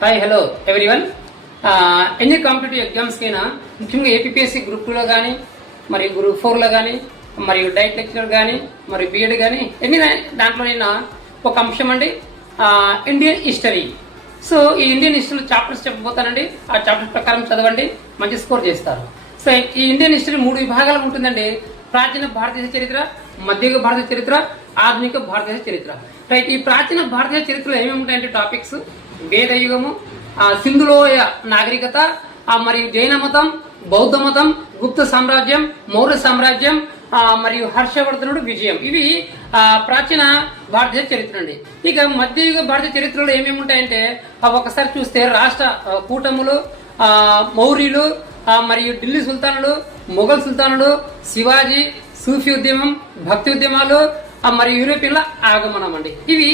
Hi hello everyone. ఎన్ని competitive exams కైనా ముఖ్యంగా ఏపీఎస్సీ గ్రూప్ 2లో కానీ మరియు గ్రూప్ 4లో కానీ మరియు డైట్ లెక్చరర్ కానీ మరియు బీఎడ్ కానీ ఎన్ని దాంట్లోనైనా ఒక అంశం అండి ఇండియన్ హిస్టరీ. సో ఈ ఇండియన్ హిస్టరీ చాప్టర్స్ చెప్పబోతానండి. ఆ చాప్టర్స్ ప్రకారం చదవండి, మంచి స్కోర్ చేస్తారు. సో ఈ ఇండియన్ హిస్టరీ 3 విభాగాలు ఉంటుందండి. ప్రాచీన భారతదేశ చరిత్ర, మధ్యయుగ భారతదేశ చరిత్ర, ఆధునిక భారతదేశ చరిత్ర. రైట్. ఈ ప్రాచీన భారతదేశ చరిత్రలో ఏమేమి ఉంటాయంటే టాపిక్స్ వేద యుగము, సింధులోయ నాగరికత, మరియు జైన మతం, బౌద్ధ మతం, గుప్త సామ్రాజ్యం, మౌర్య సామ్రాజ్యం, మరియు హర్షవర్ధనుడు విజయం. ఇవి ప్రాచీన భారతదేశ చరిత్ర అండి. ఇక మధ్యయుగ భారతీయ చరిత్రలో ఏమేమి ఉంటాయంటే ఒకసారి చూస్తే రాష్ట్ర కూటములు, మౌర్యులు, మరియు ఢిల్లీ సుల్తానులు, మొఘల్ సుల్తానులు, శివాజీ, సూఫీ ఉద్యమం, భక్తి ఉద్యమాలు, మరియు యూరోపియన్ల ఆగమనం అండి. ఇవి